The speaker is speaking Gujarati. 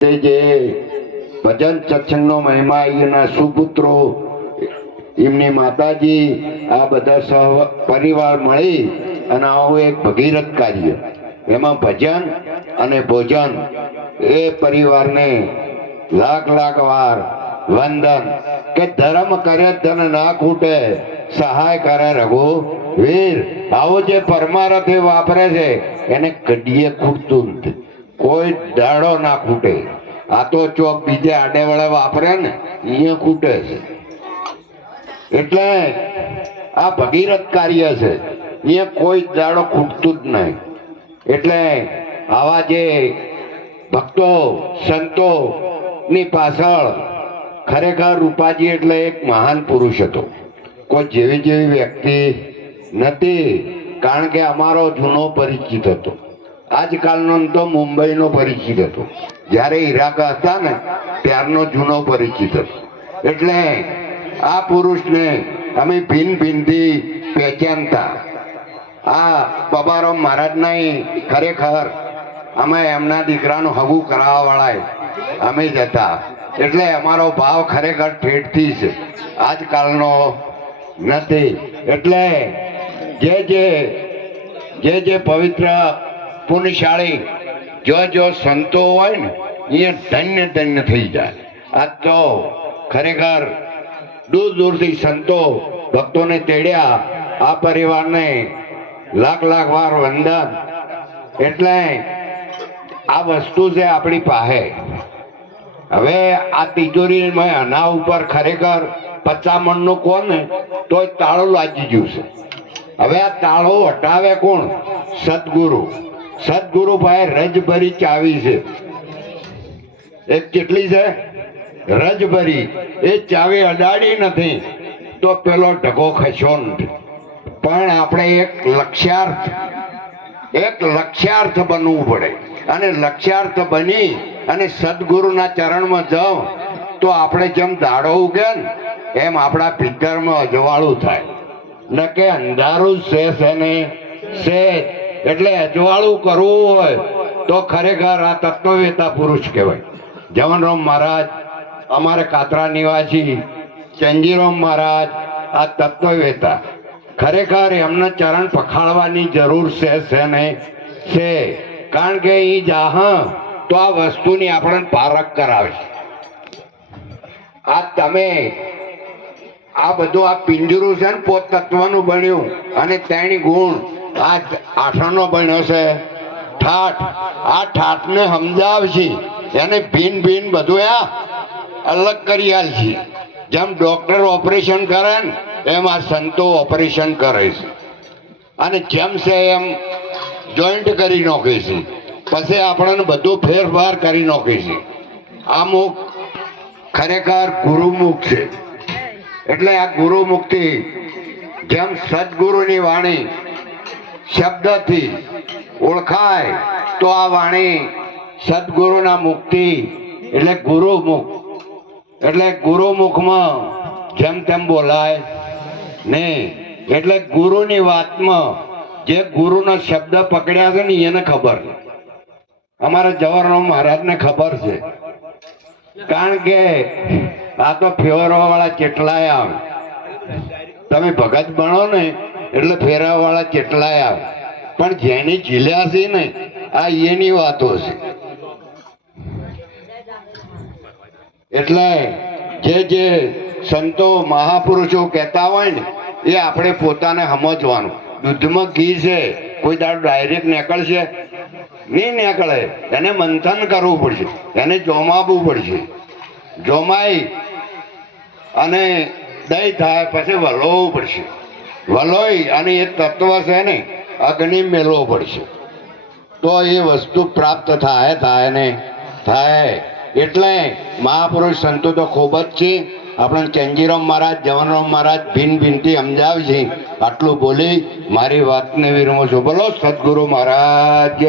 જે ભજન સત્સંગનો મહિમા અહીંના સુપુત્રો એમની માતાજી આ બધા સહ પરિવાર મળી અને આવું એક ભગીરથ કાર્ય એમાં ભજન અને ભોજન એ પરિવારને લાખ લાખ વાર વંદન કે ધર્મ કરે ધન ના ખૂટે સહાય કરે રઘુવીર આવો જે પરમારથે વાપરે છે એને કડીએ ખૂટતું નથી, કોઈ દાડો ના ખૂટે. આ તો ચોક બીજે આડે વડે વાપરે ને અહીંયા ખૂટે છે. એટલે આ ભગીરથ કાર્ય છે, અહીંયા કોઈ દાડો ખૂટતું જ નહીં. એટલે આવા જે ભક્તો સંતો ની પાછળ ખરેખર રૂપાજી એટલે એક મહાન પુરુષ હતો. કોઈ જેવી જેવી વ્યક્તિ નથી, કારણ કે અમારો જૂનો પરિચિત હતો. આજકાલનો તો મુંબઈનો પરિચિત હતો, જ્યારે ઈરાકા હતા ને ત્યારનો જૂનો પરિચિત હતો. એટલે આ પુરુષને અમે ભિન્ન ભિન્નથી પહેચાનતા. આ બાબારામ મહારાજના ખરેખર અમે એમના દીકરાનું હગું કરાવવા વાળા અમે જ હતા. એટલે અમારો ભાવ ખરેખર ઠેઠથી છે, આજકાલનો નથી. એટલે જે પવિત્ર પુણ્યશાળી જો સંતો હોય ને એ ધન્ય ધન્ય થઈ જાય. આજ તો ખરેખર દૂર દૂરથી સંતો ભક્તોને તેડ્યા. આ પરિવારને લાખ લાખ વાર વંદન. એટલે આ વસ્તુ છે આપણી પાસે. હવે આ તિજોરી આના ઉપર ખરેખર 50 મણનું કોને તો તાળું લાગી ગયું છે. હવે આ તાળું હટાવે કોણ? સદગુરુ. સદગુરુ ભાઈ રજભરી ચાવી છે. એક કેટલી છે? રજભરી. એ ચાવી અડાડી નથી તો પેલો ઢગો ખસ્યો નથી. પણ આપણે એક લક્ષ્યાર્થ બનવું પડે, અને લક્ષ્યાર્થ બની અને સદગુરુના ચરણમાં જાઓ તો આપણે જેમ દાડો ઉગે ને એમ આપણા ભીતરમાં અજવાળું થાય. ન કે અંધારું છે ને છે. એટલે અજવાળું કરવું હોય તો ખરેખર આ તત્વવેતા પુરુષ કહેવાય. જવનરામ મહારાજ અમારે કાતરા નિવાસી, ચંજીરામ મહારાજ આ તત્વવેતા. ખરેખર એમના ચરણ પખાળવાની જરૂર છે ને છે. કારણ કે એ જાહ તો આ વસ્તુની આપણને પારખ કરાવે. આ તમે આ બધું આ પિંજરું છે ને પોત તત્વનું બન્યું, અને તેની ગુણ આ આઠનો બન્યો છે ઠાઠ. આ ઠાઠને સમજાવશે, એને ભીન ભીન બધું આ અલગ કરી આલશે. જેમ ડોક્ટર ઓપરેશન કરે ને એમ આ સંતો ઓપરેશન કરે છે, અને જેમ છે એમ જોઈન્ટ કરી નાખે છે. પછી આપણને બધું ફેરફાર કરી નાખે છે. આ મુખ ખરેખર ગુરુમુખ છે. એટલે આ ગુરુમુખથી જેમ સદગુરુની વાણી શબ્દથી ઓળખાય તો આ વાણી સદગુરુના મુખથી એટલે ગુરુમુખ. એટલે ગુરુમુખમાં જેમ તેમ બોલાય નહીં. એટલે ગુરુની વાતમાં જે ગુરુનો શબ્દ પકડ્યા છે ને એને ખબર. અમારા જવાહરલાલ મહારાજને ખબર છે, કારણ કે આ તો ફેરવા વાળા કેટલાય આવે. તમે ભગત બનો ને એટલે ફેરવા વાળા કેટલાય આવે, પણ જેની ઝીલ્યા છે ને આ એની વાતો છે. એટલે જે સંતો મહાપુરુષો કહેતા હોય ને એ આપણે પોતાને સમજવાનું. દૂધમાં ઘી છે, કોઈ દાડો ડાયરેક્ટ નીકળશે નહીં નીકળે. એને મંથન કરવું પડશે, એને જોમાવવું પડશે. જોમાઈ અને દહીં થાય પછી વલોવવું પડશે. વલોઈ અને એ તત્વ છે ને અગ્નિ મેળવવો પડશે, તો એ વસ્તુ પ્રાપ્ત થાય ને થાય. એટલે મહાપુરુષ સંતો તો ખૂબ જ છે. આપણે ચંજીરામ મહારાજ, જવનરામ મહારાજ ભિન્ન ભિન્નથી સમજાવશે. આટલું બોલી મારી વાતને વિરમું છું. બોલો સદગુરુ મહારાજ.